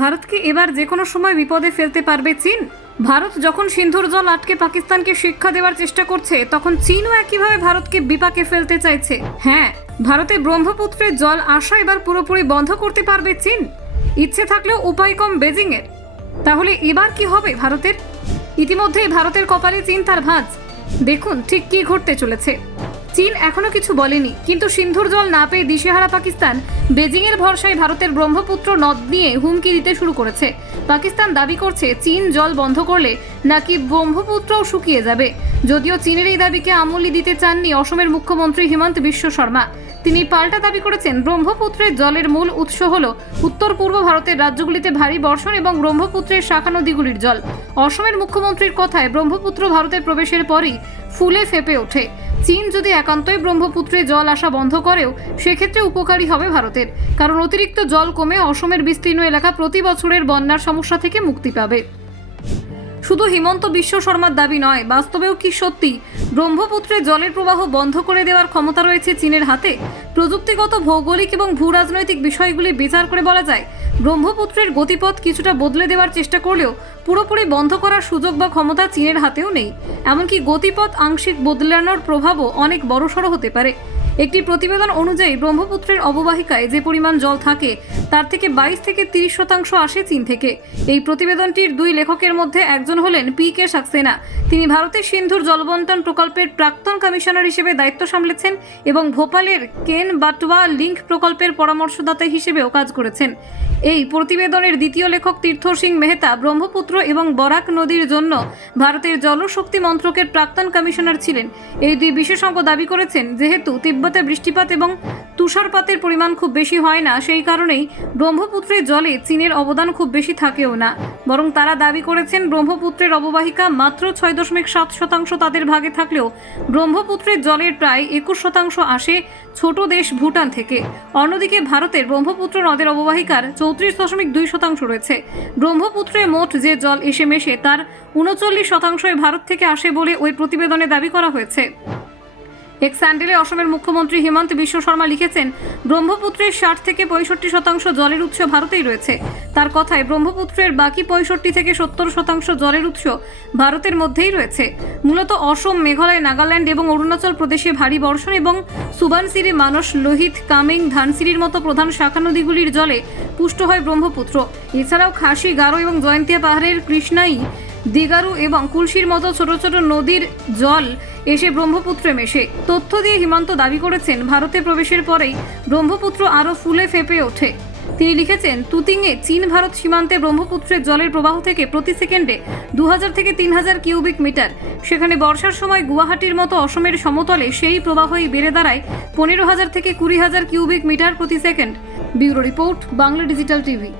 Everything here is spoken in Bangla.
ভারতকে এবার যে কোনো সময় বিপদে ফেলতে পারবে চীন। ভারত যখন সিন্ধুর জল আটকে পাকিস্তানকে শিক্ষা দেওয়ার চেষ্টা করছে, তখন চীনও একইভাবে ভারতকে বিপাকে ফেলতে চাইছে। হ্যাঁ ভারতে ব্রহ্মপুত্রের জল আসা এবার পুরোপুরি বন্ধ করতে পারবে চীন। ইচ্ছে থাকলেও উপায় কম বেজিংয়ের। তাহলে এবার কি হবে ভারতের? ইতিমধ্যেই ভারতের কপালে চীন তার ভাঁজ। দেখুন ঠিক কি ঘটতে চলেছে। চীন এখনও কিছু বলেনি। কিন্তু সিন্ধুর জল না পেয়ে দিশেহারা পাকিস্তান বেজিংয়ের ভরসায় ভারতের ব্রহ্মপুত্র নদ নিয়ে হুমকি দিতে শুরু করেছে। পাকিস্তান দাবি করছে, চীন জল বন্ধ করলে নাকি ব্রহ্মপুত্রও শুকিয়ে যাবে। যদিও চীনের এই দাবিকে আমলি দিতে চাননি অসমের মুখ্যমন্ত্রী হিমন্ত বিশ্ব শর্মা। তিনি পাল্টা দাবি করেছেন, ব্রহ্মপুত্রের জলের মূল উৎস হল উত্তর পূর্ব ভারতের রাজ্যগুলিতে ভারী বর্ষণ এবং ব্রহ্মপুত্রের শাখা নদীগুলির জল। অসমের মুখ্যমন্ত্রীর কথায় ব্রহ্মপুত্র ভারতে প্রবেশের পরই ফুলে ফেপে ওঠে। চীন যদি একান্তই ব্রহ্মপুত্রে জল আসা বন্ধ করেও, সেক্ষেত্রে উপকারী হবে ভারতের। কারণ অতিরিক্ত জল কমে অসমের বিস্তীর্ণ এলাকা প্রতি বছরের বন্যার সমস্যা থেকে মুক্তি পাবে। শুধু হিমন্ত বিশ্ব শর্মার দাবি নয়, বাস্তবেও কি সত্যি? ব্রহ্মপুত্রে জলের প্রবাহ বন্ধ করে দেওয়ার ক্ষমতা রয়েছে চীনের হাতে? প্রযুক্তিগত, ভৌগোলিক এবং ভূ রাজনৈতিক বিষয়গুলি বিচার করে বলা যায় ব্রহ্মপুত্রের গতিপথ কিছুটা বদলে দেওয়ার চেষ্টা করলেও পুরোপুরি বন্ধ করার সুযোগ বা ক্ষমতা চীনের হাতেও নেই। এমনকি গতিপথ আংশিক বদলানোর প্রভাবও অনেক বড়সড় হতে পারে। একটি প্রতিবেদন অনুযায়ী ব্রহ্মপুত্রের অববাহিকায় যে পরিমাণ জল থাকে, তার থেকে বাইশ থেকে তিরিশ শতাংশ আসে চীন থেকে। এই প্রতিবেদনটির দুই লেখকের মধ্যে একজন হলেন পি কে সাক্সেনা। তিনি ভারতের সিন্ধুর জলবন্টন প্রকল্পের প্রাক্তন কমিশনার হিসেবে দায়িত্ব সামলেছেন এবং ভোপালের কেন বাটওয়া লিঙ্ক প্রকল্পের পরামর্শদাতা হিসেবেও কাজ করেছেন। এই প্রতিবেদনের দ্বিতীয় লেখক তীর্থ সিং মেহতা ব্রহ্মপুত্র এবং বরাক নদীর জন্য ভারতের জলশক্তি মন্ত্রকের প্রাক্তন কমিশনার ছিলেন। এই দুই বিশেষজ্ঞ দাবি করেছেন, যেহেতু তিব্বতে বৃষ্টিপাত এবং তুষারপাতের পরিমাণ খুব বেশি হয় না, সেই কারণেই ব্রহ্মপুত্রের জলে চীনের অবদান খুব বেশি থাকেও না। বরং তারা দাবি করেছেন ব্রহ্মপুত্রের অববাহিকা মাত্র ছয় দশমিক সাত শতাংশ তাদের ভাগে থাকলেও ব্রহ্মপুত্রের জলের প্রায় একুশ শতাংশ আসে ছোট দেশ ভুটান থেকে। অন্যদিকে ভারতের ব্রহ্মপুত্র নদের অববাহিকার চৌত্রিশ দশমিক দুই শতাংশ রয়েছে। ব্রহ্মপুত্রে মোট যে জল এসে মেশে, তার উনচল্লিশ শতাংশই ভারত থেকে আসে বলে ওই প্রতিবেদনে দাবি করা হয়েছে। এক স্যান্ডেলে অসমের মুখ্যমন্ত্রী হিমন্ত বিশ্ব শর্মা লিখেছেন, ব্রহ্মপুত্রের ষাট থেকে পঁয়ষট্টি শতাংশ জলের উৎস ভারতেই রয়েছে। তার কথায়, ব্রহ্মপুত্রের বাকি পঁয়ষট্টি থেকে সত্তর শতাংশ জলের উৎস ভারতের মধ্যেই রয়েছে। মূলত অসম, মেঘালয়, নাগাল্যান্ড এবং অরুণাচল প্রদেশে ভারী বর্ষণ এবং সুবানসিরি, মানস, লোহিত, কামেং ধানসিরির মতো প্রধান শাখা নদীগুলির জলে পুষ্ট হয় ব্রহ্মপুত্র। এছাড়াও খাসি, গারো এবং জয়ন্তিয়া পাহাড়ের কৃষ্ণাই, দিগারু এবং কুলসির মতো ছোট ছোট নদীর জল এসে ব্রহ্মপুত্রে মেশে। তথ্য দিয়ে হিমন্ত দাবি করেছেন, ভারতে প্রবেশের পরেই ব্রহ্মপুত্র আরও ফুলে ফেপে ওঠে। তিনি লিখেছেন, তুতিংয়ে চীন ভারত সীমান্তে ব্রহ্মপুত্রের জলের প্রবাহ থেকে প্রতি সেকেন্ডে দু হাজার থেকে তিন হাজার কিউবিক মিটার। সেখানে বর্ষার সময় গুয়াহাটির মতো অসমের সমতলে সেই প্রবাহই বেড়ে দাঁড়ায় পনেরো হাজার থেকে কুড়ি হাজার কিউবিক মিটার প্রতি second. Bureau report, Bangla digital TV.